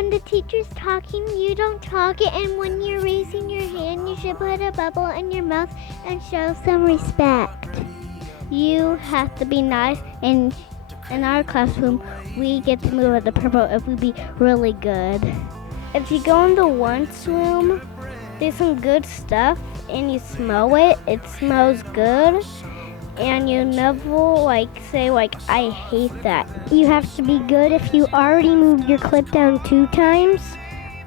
when the teacher's talking, you don't talk, and when you're raising your hand, you should put a bubble in your mouth and show some respect. You have to be nice, and in our classroom, we get to move at the purple if we be really good. If you go into lunchroom, there's some good stuff, and you smell it. It smells good. And you never say I hate that. You have to be good if you already moved your clip down 2 times.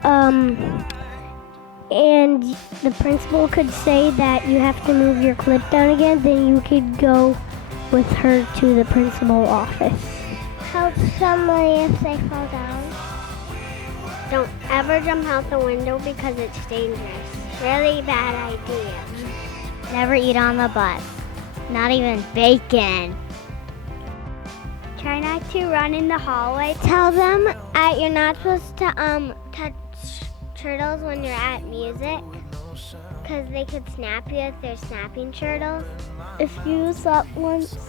And the principal could say that you have to move your clip down again, then you could go with her to the principal's office. Help somebody if they fall down. Don't ever jump out the window because it's dangerous. Really bad idea. Never eat on the bus. Not even bacon. Try not to run in the hallway. Tell them you're not supposed to touch turtles when you're at music, because they could snap you if they're snapping turtles. If you slap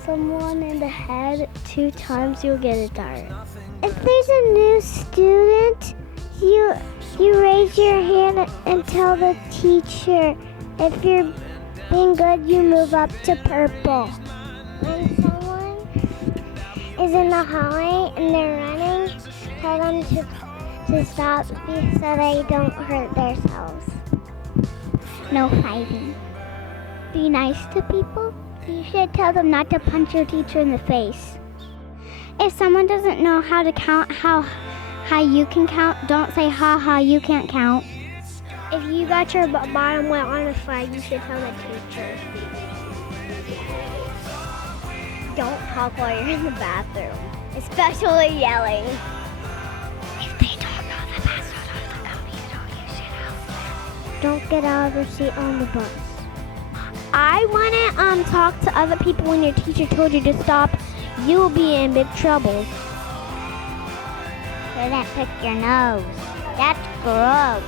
someone in the head 2 times, you'll get a dart. If there's a new student, you raise your hand and tell the teacher. If you're being good, you move up to purple. When someone is in the hallway and they're running, tell them to stop so they don't hurt themselves. No fighting. Be nice to people. You should tell them not to punch your teacher in the face. If someone doesn't know how to count, how you can count, don't say ha ha, you can't count. If you got your bottom wet on a slide, you should tell the teacher. Don't talk while you're in the bathroom, especially yelling. If they don't know the password of the computer, you should help them. Don't get out of your seat on the bus. I wouldn't talk to other people when your teacher told you to stop. You'll be in big trouble. Shouldn't pick your nose. That's gross.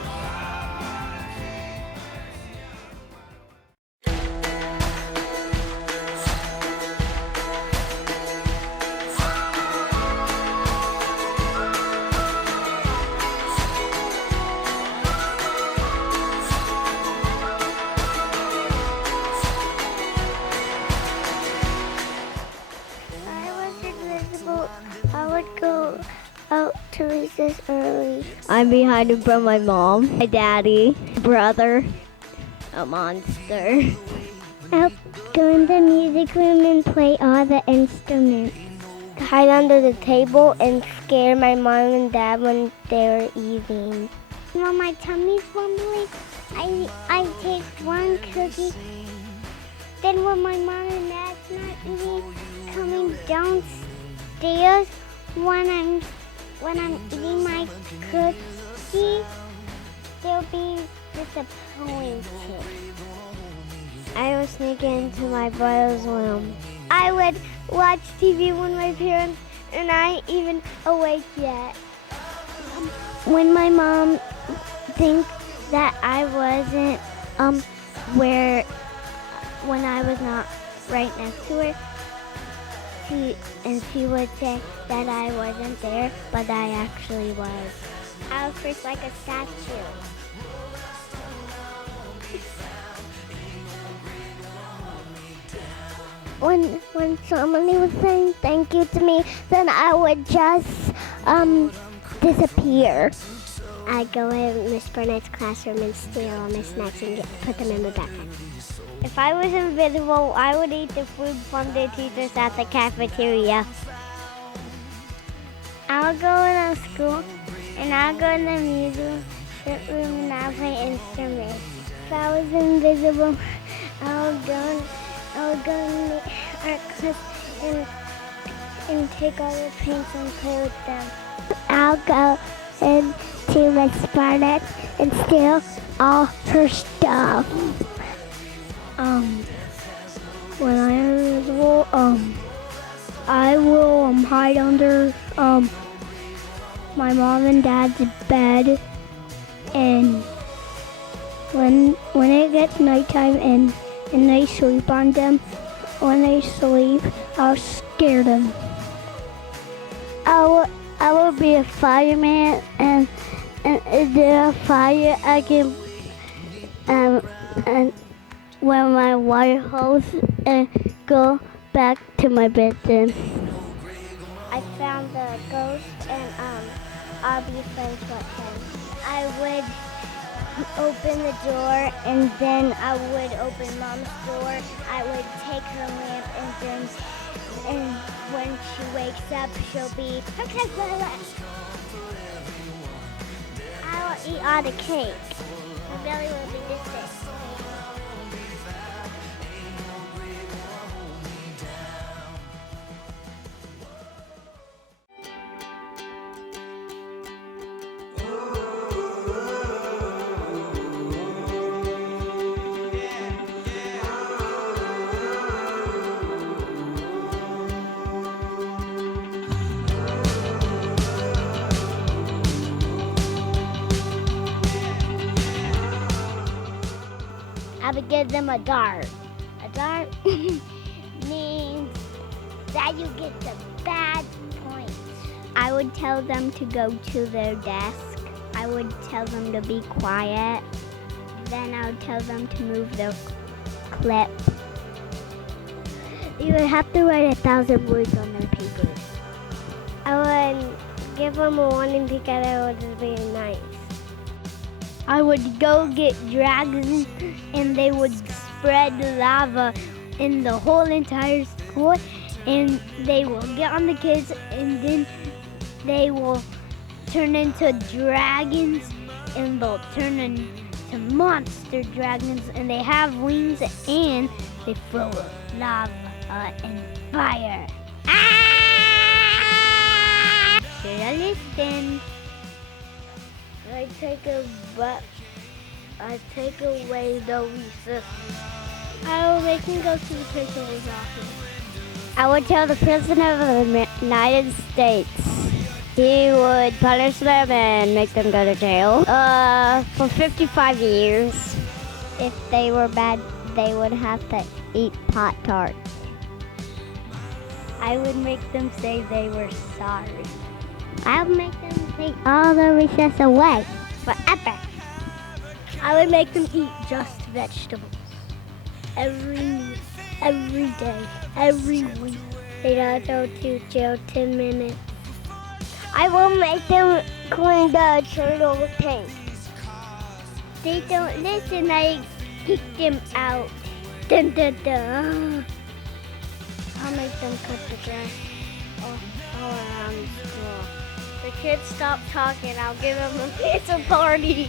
I would go out to recess early. I'm behind from my mom, my daddy, brother, a monster. I'll go in the music room and play all the instruments. Hide under the table and scare my mom and dad when they're eating. When my tummy's rumbling, I take one cookie. Then when my mom and dad's not eating, coming downstairs, when I'm eating my cookie, they'll be disappointed. I was sneaking into my brother's room. I would watch TV when my parents and I even awake yet. When my mom thinks that I wasn't when I was not right next to her, she would say that I wasn't there, but I actually was. I was just like a statue. When somebody was saying thank you to me, then I would just disappear. I'd go in Miss Burnett's classroom and steal all my snacks and put them in my backpack. If I was invisible, I would eat the food from the teachers at the cafeteria. I'll go in school, and I'll go in the music room and I'll play instruments. If I was invisible, I'll go in the art class and take all the paints and play with them. I'll go into Miss Barnett and steal all her stuff. When I am invisible, I will hide under my mom and dad's bed, and when it gets nighttime and they sleep on them, when they sleep, I'll scare them. I will be a fireman, and if there's a fire, I can and wear my wire hose and go back to my bedroom. I found the ghost, and I'll be friends with him. I would open the door, and then I would open Mom's door. I would take her lamp, and when she wakes up, she'll be, I will eat all the cake. My belly will be this big. I would give them a dart. A dart means that you get the bad points. I would tell them to go to their desk. I would tell them to be quiet. Then I would tell them to move their clip. You would have to write 1,000 words on their paper. I would give them a warning because I would just be nice. I would go get dragons, and they would spread lava in the whole entire school, and they will get on the kids, and then they will turn into dragons, and they'll turn into monster dragons, and they have wings, and they throw lava and fire. Ah! Should I listen? I take away the recess. I will make him go to the principal's office. I would tell the president of the United States. He would punish them and make them go to jail for 55 years. If they were bad, they would have to eat Pop-Tarts. I would make them say they were sorry. I would make them take all the recess away forever. I would make them eat just vegetables every day, every week. They don't go to jail 10 minutes. I will make them clean the turtle tank. They don't listen, I kick them out. Dun, dun, dun. I'll make them cut the grass all around the school. The kids stop talking, I'll give them a pizza party.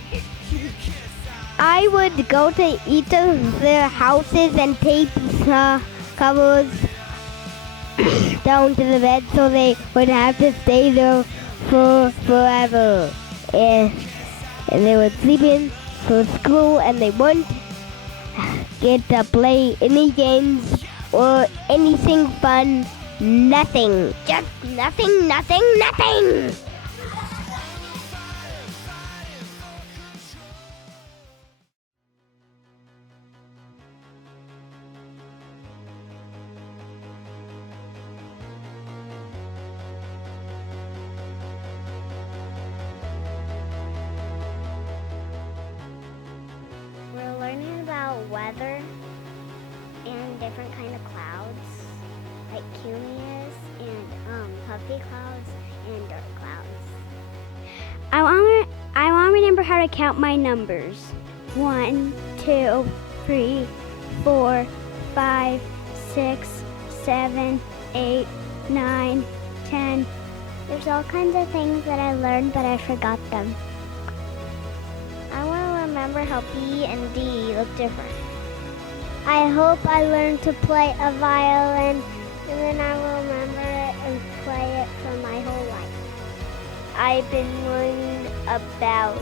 I would go to each of their houses and tape the covers down to the bed so they would have to stay there forever. And they would sleep in for school, and they wouldn't get to play any games or anything fun. Nothing. Just nothing, nothing, nothing. We're learning about weather and different kind of clouds, like cumulus and puffy clouds and dark clouds. I want to remember how to count my numbers. 1, 2, 3, 4, 5, 6, 7, 8, 9, 10. There's all kinds of things that I learned, but I forgot them. I want to remember how B and D look different. I hope I learn to play a violin, and then I will remember it and play it for my whole life. I've been learning about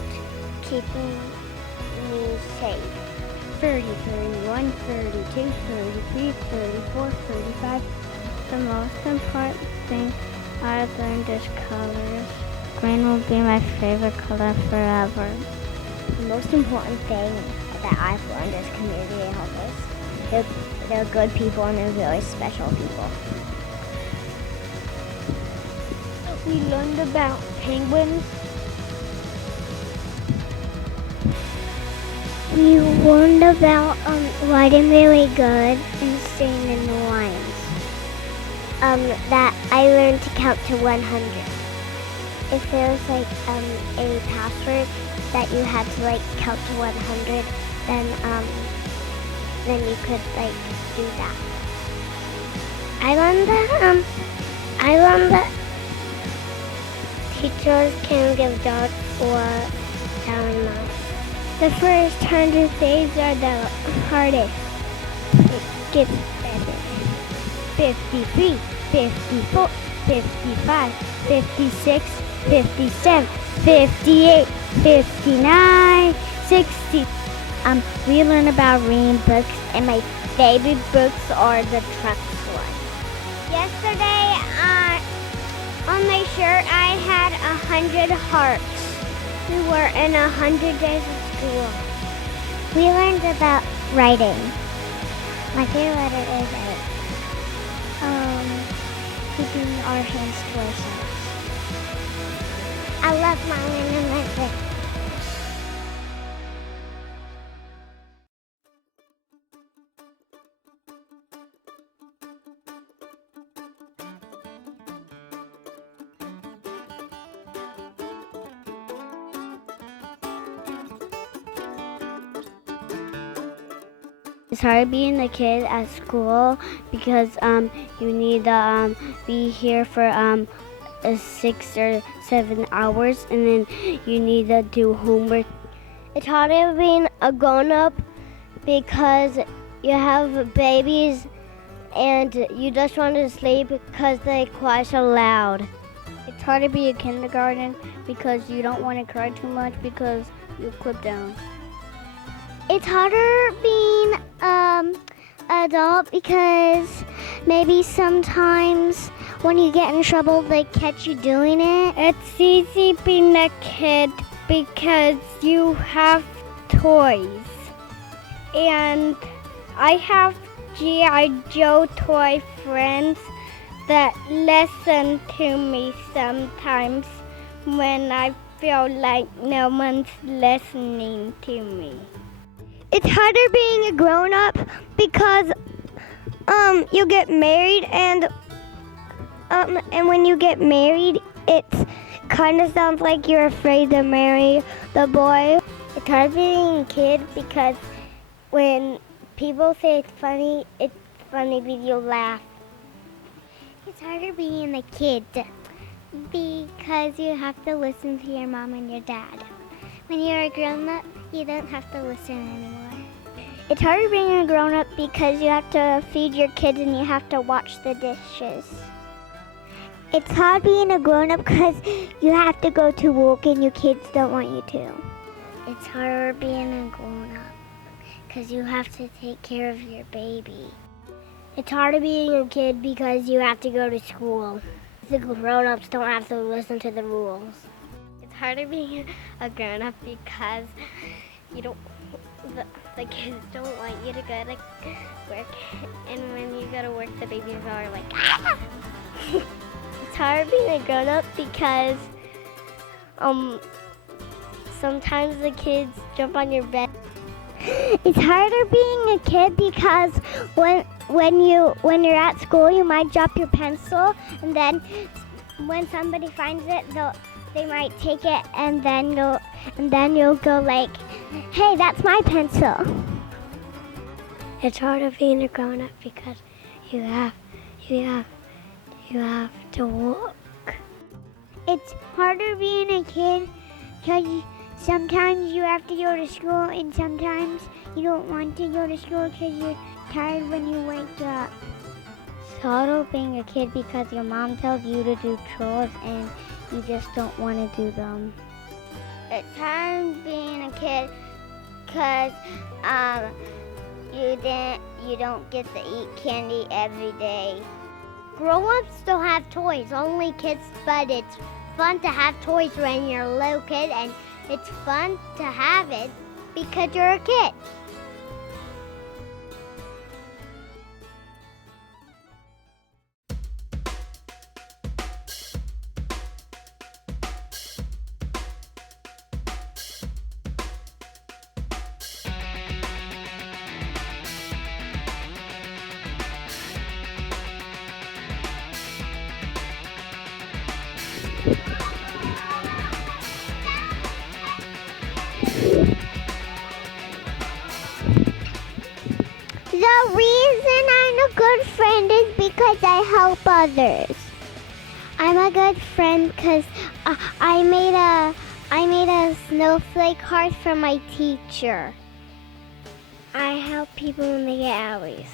keeping me safe. 30, 31, 32, 33, 34, 35. The most important thing I've learned is colors. Green will be my favorite color forever. The most important thing that I've learned is community helpers. They're good people, and they're really special people. We learned about penguins. We learned about riding really good and staying in the lines. That I learned to count to 100. If there was like a password that you had to like count to 100, then you could like do that. I learned that teachers can give dots or telling them. The first 100 days are the hardest. It gets better. 53, 54, 55, 56, 57, 58, 59, 60. We learn about reading books, and my favorite books are the trucks ones. Yesterday, on my shirt, I had 100 hearts. We were in 100 days of school. We learned about writing. My favorite letter is A. Keeping our hands to ourselves. I love my learning. It's hard being a kid at school because you need to be here for 6 or 7 hours, and then you need to do homework. It's harder being a grown-up because you have babies and you just want to sleep because they cry so loud. It's hard to be a kindergarten because you don't want to cry too much because you clip down. It's harder being adult because maybe sometimes when you get in trouble, they catch you doing it. It's easy being a kid because you have toys. And I have G.I. Joe toy friends that listen to me sometimes when I feel like no one's listening to me. It's harder being a grown-up because you get married and when you get married, it kind of sounds like you're afraid to marry the boy. It's hard being a kid because when people say it's funny because you laugh. It's harder being a kid because you have to listen to your mom and your dad. When you're a grown-up, you don't have to listen anymore. It's harder being a grown-up because you have to feed your kids and you have to wash the dishes. It's hard being a grown-up because you have to go to work and your kids don't want you to. It's harder being a grown-up because you have to take care of your baby. It's harder being a kid because you have to go to school. The grown-ups don't have to listen to the rules. It's harder being a grown-up because the kids don't want you to go to work, and when you go to work, the babies are like, ah! It's hard being a grown-up because sometimes the kids jump on your bed. It's harder being a kid because when you're at school, you might drop your pencil, and then when somebody finds it, they might take it, and then you'll go like, hey, that's my pencil. It's harder being a grown-up because you have to work. It's harder being a kid because sometimes you have to go to school and sometimes you don't want to go to school because you're tired when you wake up. It's harder being a kid because your mom tells you to do chores and you just don't want to do them. It's hard being a kid because you don't get to eat candy every day. Grown-ups don't have toys, only kids, but it's fun to have toys when you're a little kid, and it's fun to have it because you're a kid. I help others. I'm a good friend because I made a snowflake heart for my teacher. I help people when they get allergies.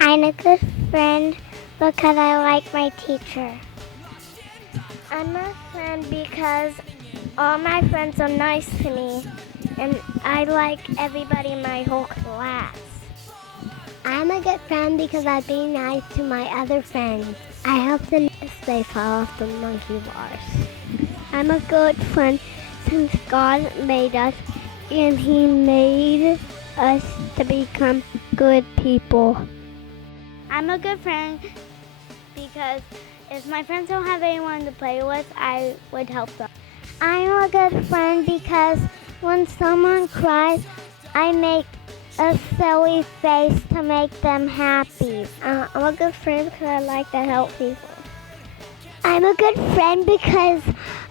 I'm a good friend because I like my teacher. I'm a friend because all my friends are nice to me, and I like everybody in my whole class. I'm a good friend because I be nice to my other friends. I help them stay far off the monkey bars. I'm a good friend since God made us, and He made us to become good people. I'm a good friend because if my friends don't have anyone to play with, I would help them. I'm a good friend because when someone cries, I make a silly face to make them happy. I'm a good friend because I like to help people. I'm a good friend because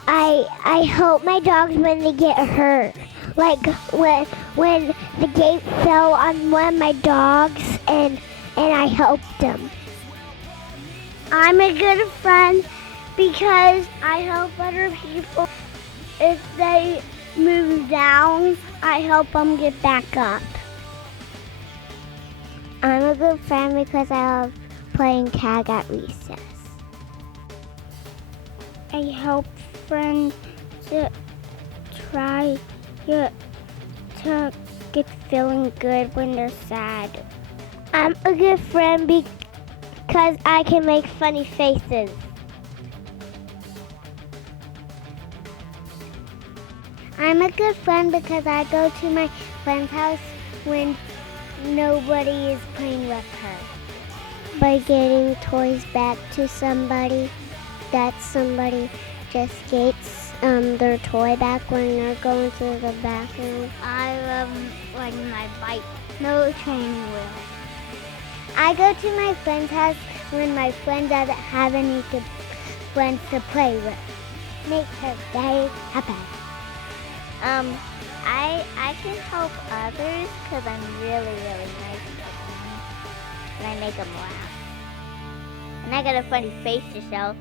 I help my dogs when they get hurt. Like when the gate fell on one of my dogs and I helped them. I'm a good friend because I help other people. If they move down, I help them get back up. I'm a good friend because I love playing tag at recess. I help friends that try to get feeling good when they're sad. I'm a good friend because I can make funny faces. I'm a good friend because I go to my friend's house when nobody is playing with her. By getting toys back to somebody, that somebody just gets their toy back when they're going to the bathroom. I love riding my bike. No training wheel. I go to my friend's house when my friend doesn't have any friends to play with. Make her very happy. I can help others because I'm really nice to them. And I make them laugh. And I got a funny face to show.